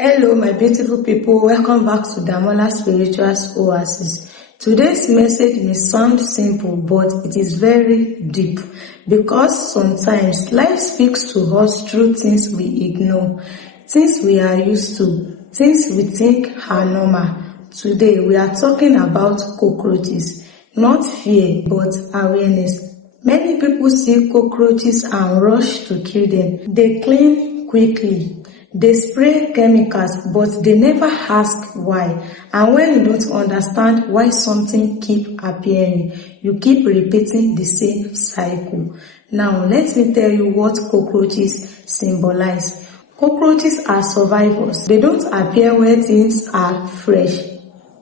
Hello, my beautiful people. Welcome back to Damola Spiritual's Oasis. Today's message may sound simple, but it is very deep because sometimes life speaks to us through things we ignore, things we are used to, things we think are normal. Today, we are talking about cockroaches, not fear, but awareness. Many people see cockroaches and rush to kill them. They clean quickly. They spray chemicals, but they never ask why. And when you don't understand why something keep appearing, you keep repeating the same cycle. Now, let me tell you what cockroaches symbolize. Cockroaches are survivors. They don't appear where things are fresh,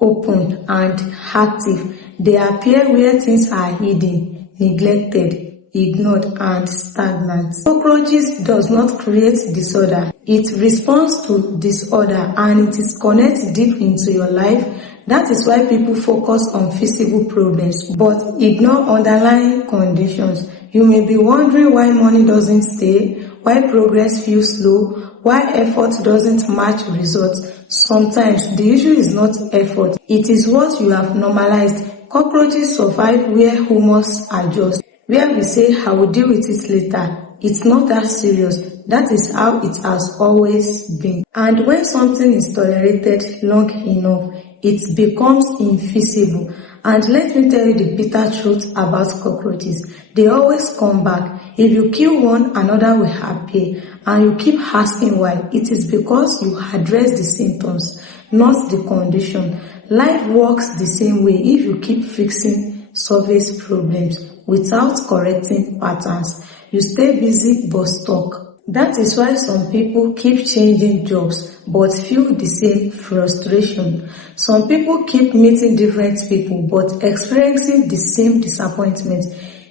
open, and active. They appear where things are hidden, neglected, ignored, and stagnant. Cockroaches does not create disorder. It responds to disorder and it is connected deep into your life. That is why people focus on physical problems but ignore underlying conditions. You may be wondering why money doesn't stay, why progress feels slow, why effort doesn't match results. Sometimes the issue is not effort. It is what you have normalized. Cockroaches survive where humors adjust. Where we say, I will deal with it later. It's not that serious. That is how it has always been. And when something is tolerated long enough, it becomes invisible. And let me tell you the bitter truth about cockroaches. They always come back. If you kill one, another will appear. And you keep asking why. It is because you address the symptoms, not the condition. Life works the same way if you keep fixing surface problems without correcting patterns. You stay busy but stuck. That is why some people keep changing jobs but feel the same frustration. Some people keep meeting different people but experiencing the same disappointment.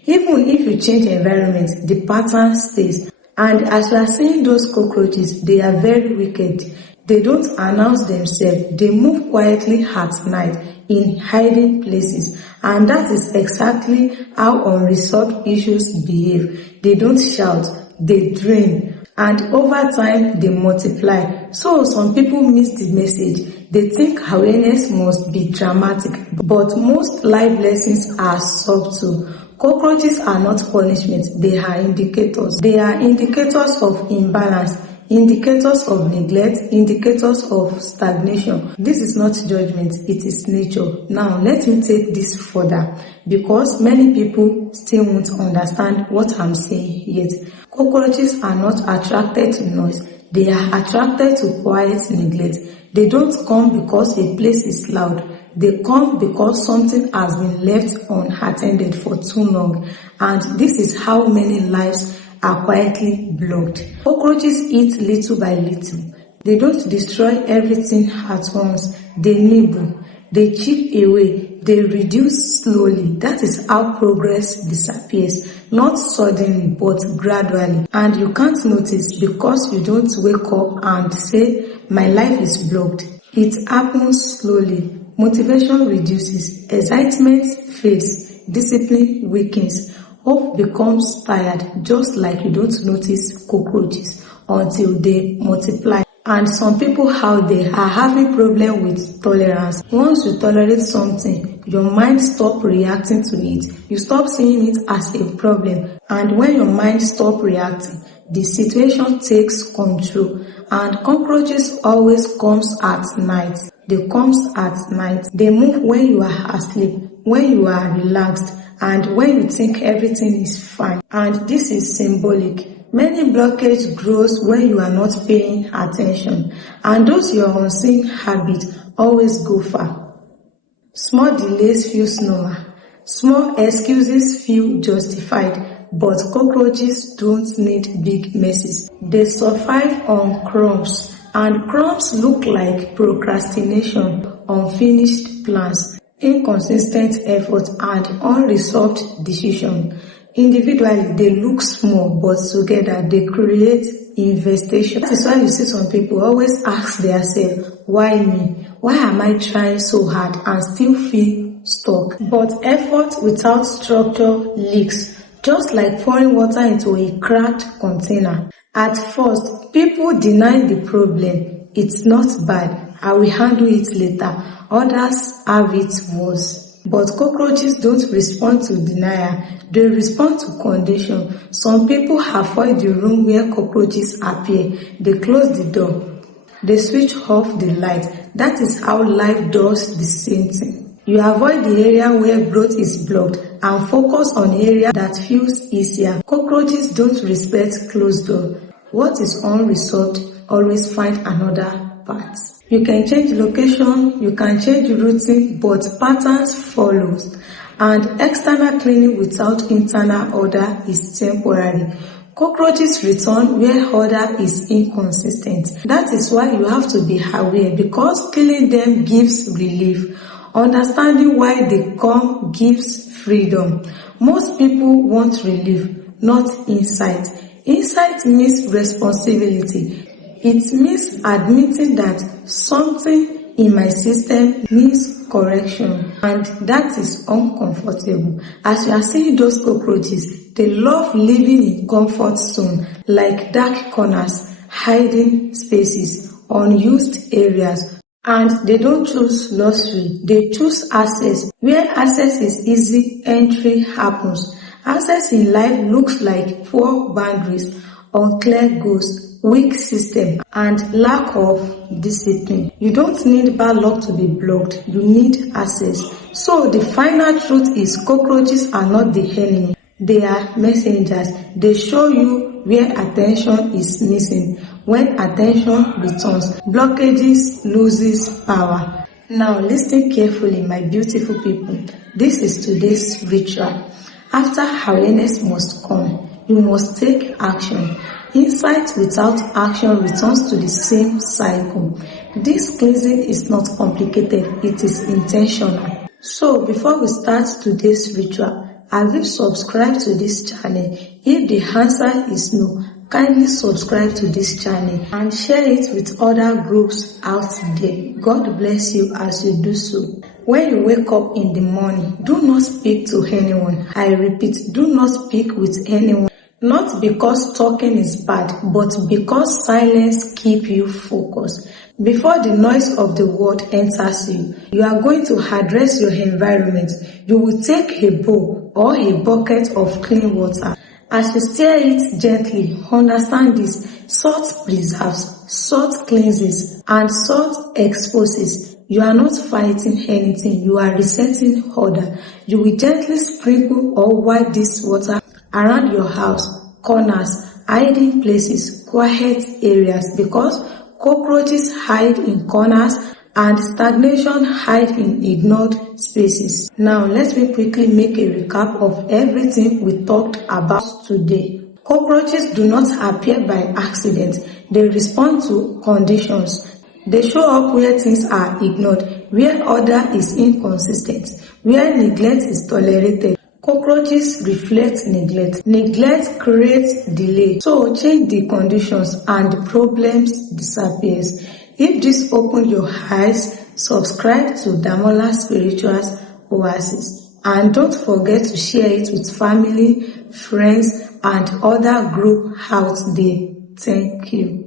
Even if you change environment, the pattern stays. And as you are seeing those cockroaches, they are very wicked. They don't announce themselves. They move quietly at night in hiding places. And that is exactly how unresolved issues behave. They don't shout, they drain. And over time, they multiply. So some people miss the message. They think awareness must be dramatic. But most life lessons are subtle. Cockroaches are not punishment. They are indicators. They are indicators of imbalance, indicators of neglect, indicators of stagnation. This is not judgment, it is nature. Now, let me take this further because many people still won't understand what I'm saying yet. Cockroaches are not attracted to noise. They are attracted to quiet neglect. They don't come because a place is loud. They come because something has been left unattended for too long. And this is how many lives are quietly blocked. Cockroaches eat little by little. They don't destroy everything at once. They nibble. They chip away. They reduce slowly. That is how progress disappears. Not suddenly, but gradually. And you can't notice because you don't wake up and say, my life is blocked. It happens slowly. Motivation reduces. Excitement fades. Discipline weakens. Hope becomes tired, just like you don't notice cockroaches until they multiply. And some people out there are having problem with tolerance. Once you tolerate something, your mind stops reacting to it. You stop seeing it as a problem. And when your mind stops reacting, the situation takes control. And cockroaches always comes at night. They comes at night. They move when you are asleep, when you are relaxed, and when you think everything is fine. And this is symbolic. Many blockage grows when you are not paying attention. And those your unseen habits always go far. Small delays feel normal. Small excuses feel justified. But cockroaches don't need big messes. They survive on crumbs. And crumbs look like procrastination, unfinished plans, inconsistent effort, and unresolved decision. Individually, they look small, but together they create infestation. That is why you see some people always ask themselves, why me? Why am I trying so hard and still feel stuck? But effort without structure leaks, just like pouring water into a cracked container. At first, people deny the problem. it's not bad, I will handle it later. Others have it worse. But cockroaches don't respond to denial, they respond to condition. Some people avoid the room where cockroaches appear. They close the door. They switch off the light. That is how life does the same thing. You avoid the area where growth is blocked and focus on area that feels easier. Cockroaches don't respect closed door. What is unresolved always find another path. You can change location, you can change routine, but patterns follow. And external cleaning without internal order is temporary. Cockroaches return where order is inconsistent. That is why you have to be aware, because killing them gives relief. Understanding why they come gives freedom. Most people want relief, not insight. Insight means responsibility. It means admitting that something in my system needs correction, and that is uncomfortable. As you are seeing those cockroaches, they love living in comfort zone, like dark corners, hiding spaces, unused areas. And they don't choose luxury, they choose access. Where access is easy, entry happens. Access in life looks like poor boundaries, unclear goals, weak system, and lack of discipline. You don't need bad luck to be blocked, you need access. So the final truth is cockroaches are not the enemy. They are messengers. They show you where attention is missing. When attention returns, blockages loses power. Now listen carefully, my beautiful people. This is today's ritual. After awareness must come, you must take action. Insight without action returns to the same cycle. This cleansing is not complicated, it is intentional. So before we start today's ritual, have you subscribed to this channel? If the answer is no, kindly subscribe to this channel and share it with other groups out there. God bless you as you do so. When you wake up in the morning, do not speak to anyone. I repeat, do not speak with anyone. Not because talking is bad, but because silence keeps you focused. Before the noise of the world enters you, you are going to address your environment. You will take a bowl or a bucket of clean water. As you stir it gently, understand this: salt preserves, salt cleanses, and salt exposes. You are not fighting anything, you are resetting order. You will gently sprinkle or wipe this water around your house, corners, hiding places, quiet areas, because cockroaches hide in corners and stagnation hide in ignored spaces. Now let me quickly make a recap of everything we talked about today. Cockroaches do not appear by accident. They respond to conditions. They show up where things are ignored, where order is inconsistent, where neglect is tolerated. Cockroaches reflect neglect. Neglect creates delay. So change the conditions and the problems disappears. If this opened your eyes, subscribe to Damola Spiritual's Oasis. And don't forget to share it with family, friends, and other group out there. Thank you.